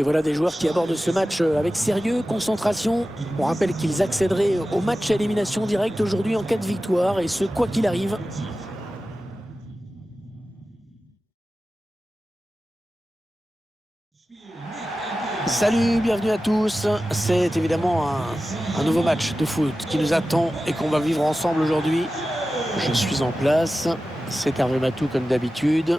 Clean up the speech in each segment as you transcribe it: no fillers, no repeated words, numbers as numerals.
Et voilà des joueurs qui abordent ce match avec sérieux, concentration. On rappelle qu'ils accéderaient au match à élimination directe aujourd'hui en cas de victoire, et ce quoi qu'il arrive. Salut, bienvenue à tous. C'est évidemment un nouveau match de foot qui nous attend et qu'on va vivre ensemble aujourd'hui. Je suis en place, c'est Hervé Matou comme d'habitude.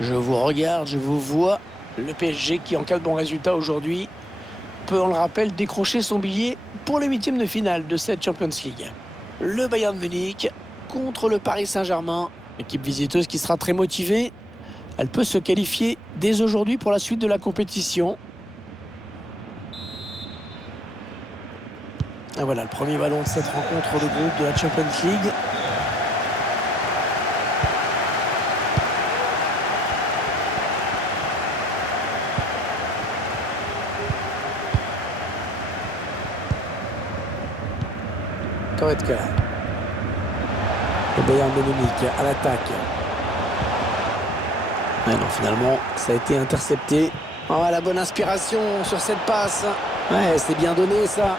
Je vous regarde, je vous vois. Le PSG qui, en cas de bon résultat aujourd'hui, peut, on le rappelle, décrocher son billet pour les huitièmes de finale de cette Champions League. Le Bayern Munich contre le Paris Saint-Germain. Équipe visiteuse qui sera très motivée. Elle peut se qualifier dès aujourd'hui pour la suite de la compétition. Et voilà le premier ballon de cette rencontre de groupe de la Champions League. Goretzka. Le Bayern de Munich à l'attaque. Ouais, non, finalement, ça a été intercepté. Oh, la bonne inspiration sur cette passe. Ouais, c'est bien donné ça.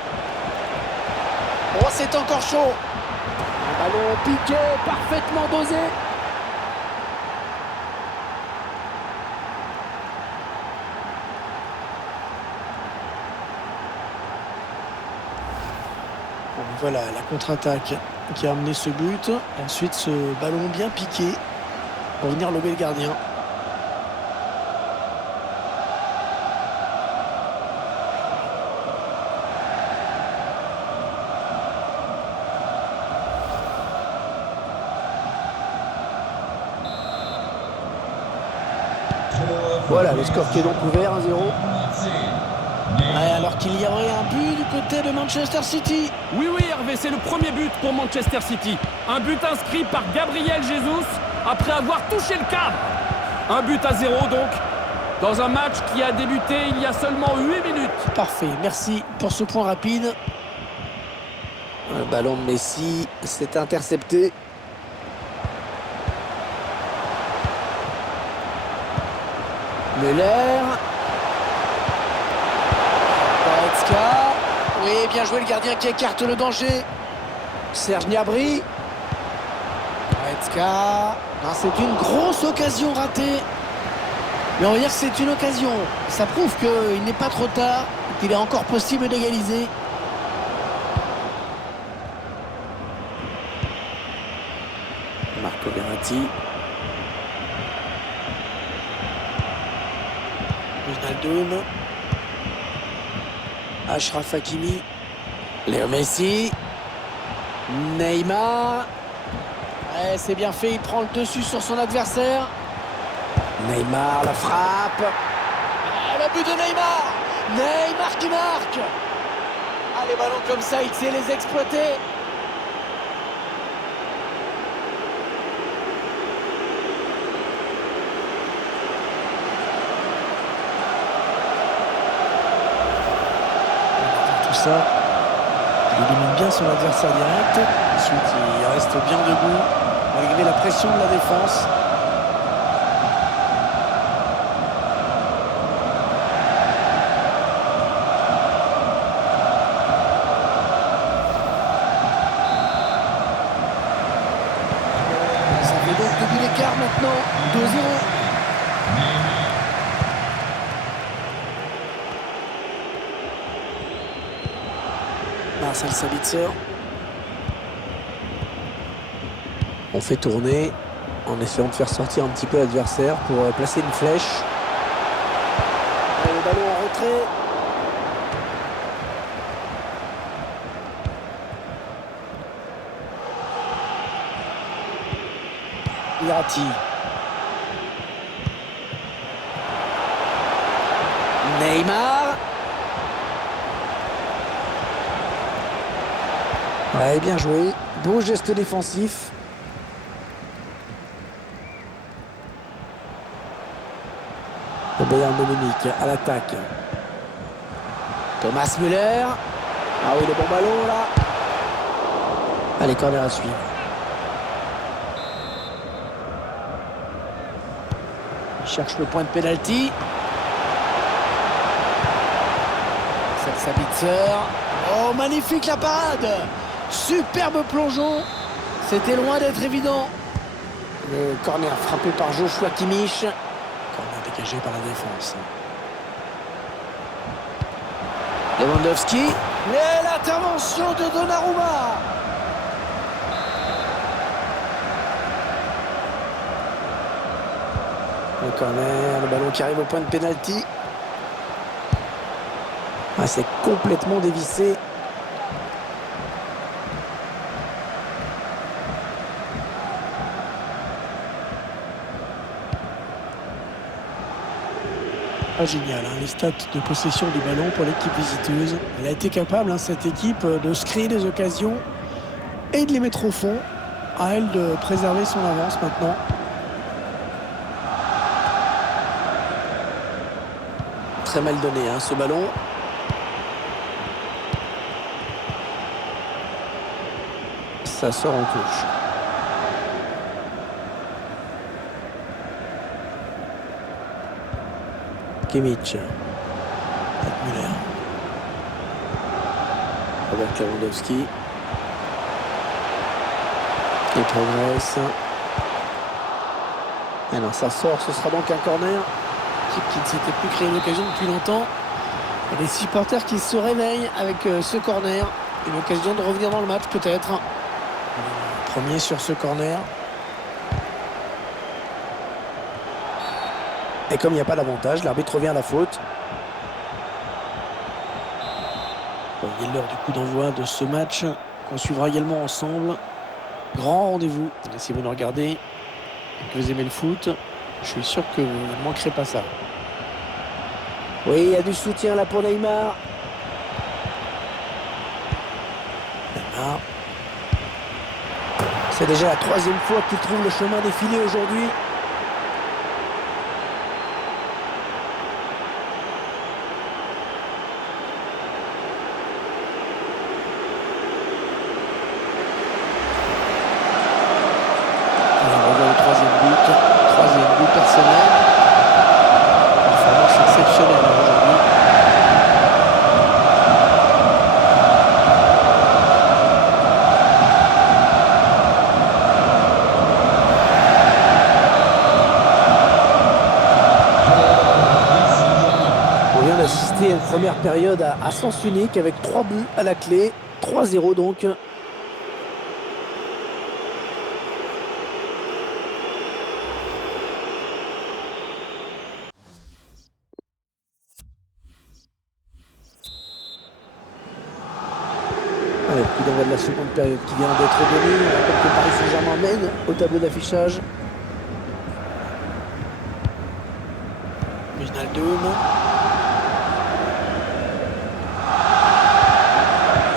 Oh, c'est encore chaud. Un ballon piqué, parfaitement dosé. Bon, voilà la contre-attaque qui a amené ce but. Et ensuite, ce ballon bien piqué pour venir lober le gardien. Voilà le score qui est donc ouvert, 1-0. Ouais, alors qu'il y aurait un but du côté de Manchester City. Oui, Hervé, c'est le premier but pour Manchester City. Un but inscrit par Gabriel Jesus après avoir touché le cadre. Un but à 0 donc, dans un match qui a débuté il y a seulement 8 minutes. Parfait, merci pour ce point rapide. Le ballon de Messi, c'est intercepté. Müller. Goretzka. Oui, bien joué le gardien qui écarte le danger. Serge Gnabry. Goretzka. C'est une grosse occasion ratée. Mais on va dire que c'est une occasion. Ça prouve qu'il n'est pas trop tard, qu'il est encore possible d'égaliser. Marco Verratti. Wijnaldum. Achraf Hakimi. Léo Messi. Neymar. Ouais, c'est bien fait, il prend le dessus sur son adversaire. Neymar, la frappe. Le but de Neymar. Neymar qui marque. Ah, les ballons comme ça, il sait les exploiter. Tout ça, il élimine bien son adversaire direct. Ensuite, il reste bien debout, malgré la pression de la défense. Ça fait donc 2 buts d'écart maintenant, 2-0. Marcel Sabitzer. On fait tourner en essayant de faire sortir un petit peu l'adversaire pour placer une flèche. Et le ballon en retrait. Verratti. Neymar. Ouais, bien joué. Beau geste défensif. Le Bayern de Munich à l'attaque. Thomas Müller. Ah oui, le bon ballon là. Allez, corner à suivre. Il cherche le point de pénalty. Sabitzer. Oh, magnifique la parade. Superbe plongeon. C'était loin d'être évident. Le corner frappé par Joshua Kimmich. Corner dégagé par la défense. Lewandowski. Et l'intervention de Donnarumma. Le corner, le ballon qui arrive au point de pénalty. Ah, c'est complètement dévissé. Ah, génial, hein, les stats de possession du ballon pour l'équipe visiteuse. Elle a été capable, hein, cette équipe, de se créer des occasions et de les mettre au fond. À elle de préserver son avance maintenant. Très mal donné, hein, ce ballon. Ça sort en touche. Kimmich. Müller. Robert Lewandowski. Il progresse. Et non, ça sort, ce sera donc un corner. Qui ne s'était plus créé l'occasion depuis longtemps. Et les supporters qui se réveillent avec ce corner. Une occasion de revenir dans le match peut-être. Premier sur ce corner. Et comme il n'y a pas d'avantage, l'arbitre revient à la faute. Bon, il est l'heure du coup d'envoi de ce match qu'on suivra également ensemble. Grand rendez-vous. Et si vous nous regardez et que vous aimez le foot, je suis sûr que vous ne manquerez pas ça. Oui, il y a du soutien là pour Neymar. Neymar. C'est déjà la 3e fois qu'il trouve le chemin défilé aujourd'hui. Troisième but personnel. Performance exceptionnelle aujourd'hui. On vient d'assister à une première période à sens unique avec 3 buts à la clé. 3-0 donc. Allez, coup d'envoi de la seconde période qui vient d'être donnée. On rappelle que Paris Saint-Germain mène au tableau d'affichage. Wijnaldum.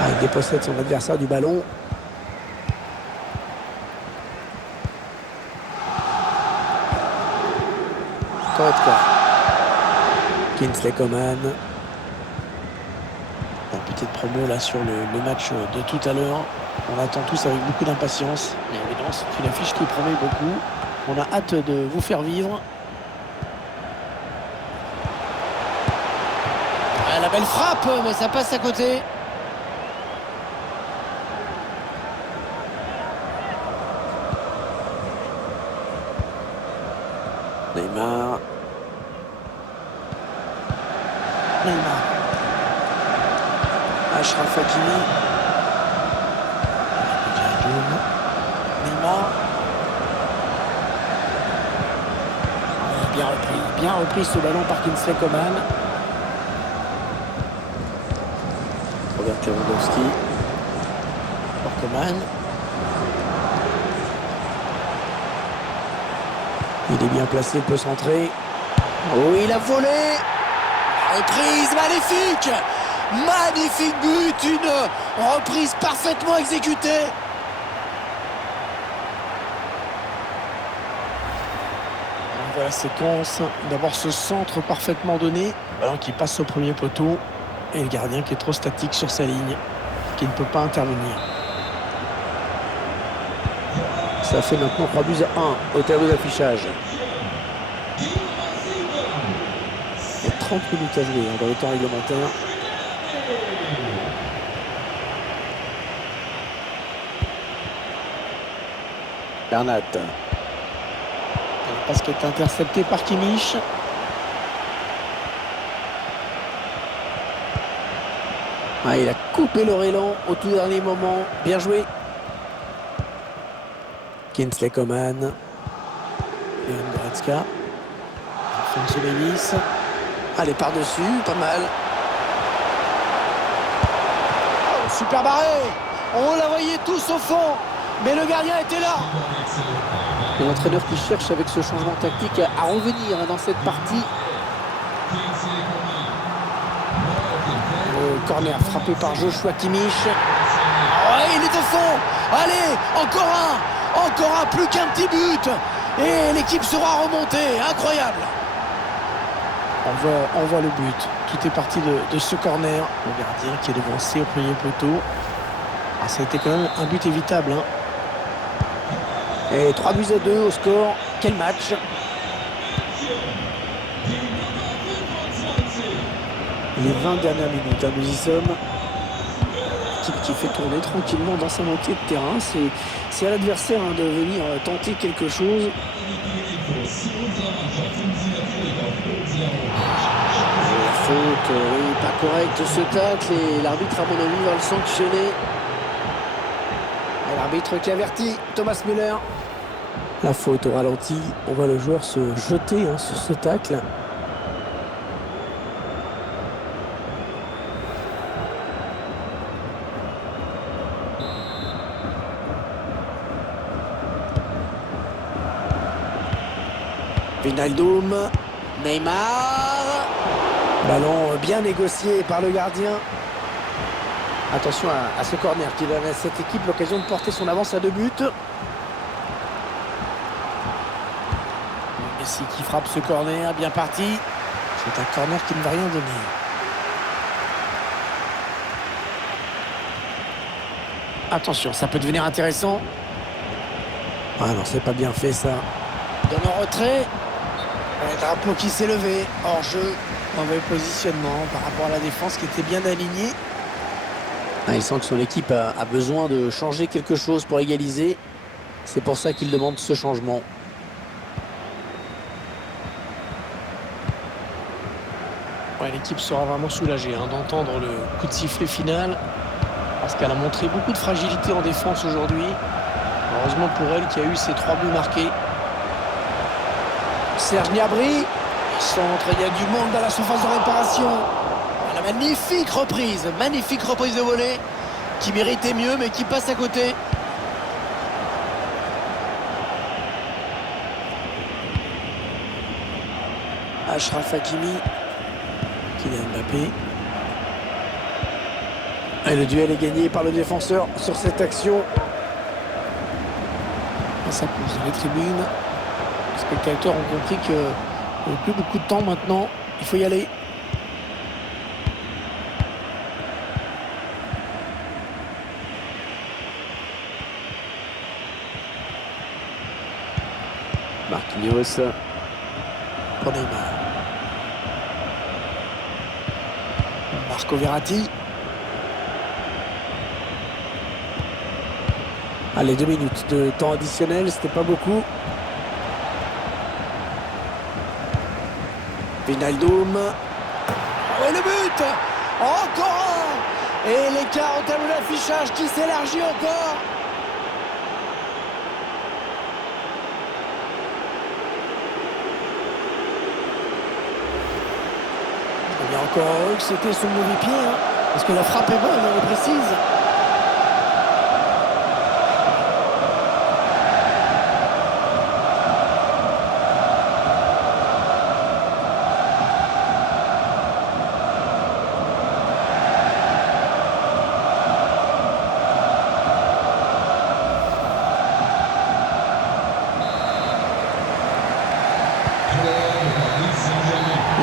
Il dépossède son adversaire du ballon. Goretzka. Kingsley Coman. Une petite promo là sur le match de tout à l'heure. On attend tous avec beaucoup d'impatience. Mais évidemment, c'est une affiche qui promet beaucoup. On a hâte de vous faire vivre. Ah, la belle frappe, mais ça passe à côté. Neymar. Achraf Hakimi. Neymar. Bien repris ce ballon par Kingsley Coman. Robert Lewandowski. Pour Coman. Il est bien placé, il peut centrer. Oh, il a volé. Reprise magnifique. Magnifique but, une reprise parfaitement exécutée. Voilà la séquence. D'abord ce centre parfaitement donné. Ballon qui passe au premier poteau. Et le gardien qui est trop statique sur sa ligne. Qui ne peut pas intervenir. Ça fait maintenant 3-1 au tableau d'affichage. Il y a 30 minutes à jouer dans le temps réglementaire. Bernat. La passe qui est interceptée par Kimmich. Ah, il a coupé leur élan au tout dernier moment. Bien joué. Kingsley Coman. Leon Goretzka. Alphonso Davies. Allez, par-dessus, pas mal. Oh, super barré. On la voyait tous au fond, mais le gardien était là. Et l'entraîneur qui cherche avec ce changement tactique à revenir dans cette partie. Le corner frappé par Joshua Kimmich. Oh, il est au fond. Allez, encore un, plus qu'un petit but. Et l'équipe sera remontée, incroyable. On voit le but. Tout est parti de ce corner. Le gardien qui est devancé au premier poteau. Ah, ça a été quand même un but évitable. Hein. Et 3-2 au score. Quel match! Les 20 dernières minutes, hein, nous y sommes. L'équipe qui fait tourner tranquillement dans sa moitié de terrain. C'est à l'adversaire hein, de venir tenter quelque chose. La faute, oui, pas correcte ce tacle. Et l'arbitre, à mon avis, va le sanctionner. Et l'arbitre qui avertit Thomas Müller. La faute au ralenti. On voit le joueur se jeter hein, sur ce tacle. Wijnaldum, Neymar. Ballon bien négocié par le gardien. Attention à ce corner qui donne à cette équipe l'occasion de porter son avance à 2 buts. Messi qui frappe ce corner, bien parti. C'est un corner qui ne va rien donner. Attention, ça peut devenir intéressant. Ah non, c'est pas bien fait ça. Donne en retrait. Le drapeau qui s'est levé. Hors jeu. Mauvais positionnement par rapport à la défense qui était bien alignée. Ah, il sent que son équipe a besoin de changer quelque chose pour égaliser. C'est pour ça qu'il demande ce changement. Ouais, l'équipe sera vraiment soulagée hein, d'entendre le coup de sifflet final. Parce qu'elle a montré beaucoup de fragilité en défense aujourd'hui. Heureusement pour elle qui a eu ses 3 buts marqués. Serge Gnabry. Centre, il y a du monde dans la surface de réparation. La magnifique reprise de volée qui méritait mieux mais qui passe à côté. Achraf Hakimi, Kylian Mbappé. Et le duel est gagné par le défenseur sur cette action. Ça pousse dans les tribunes. Les spectateurs ont compris qu'il n'y a plus beaucoup de temps maintenant. Il faut y aller. Marquinhos. Pour Neymar. Marco Verratti. Allez, 2 minutes de temps additionnel, c'était pas beaucoup. Wijnaldum. Oh, et le but! Encore un! Et l'écart au tableau d'affichage qui s'élargit encore. Il y a encore heureux que c'était son mauvais pied, hein, parce que la frappe est bonne, elle est précise.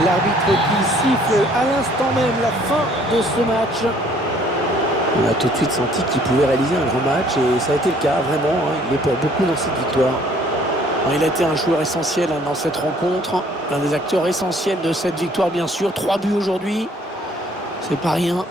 L'arbitre qui siffle à l'instant même la fin de ce match. On a tout de suite senti qu'il pouvait réaliser un grand match et ça a été le cas, vraiment. Hein, il est pour beaucoup dans cette victoire. Alors, il a été un joueur essentiel hein, dans cette rencontre. Un des acteurs essentiels de cette victoire, bien sûr. 3 buts aujourd'hui. C'est pas rien.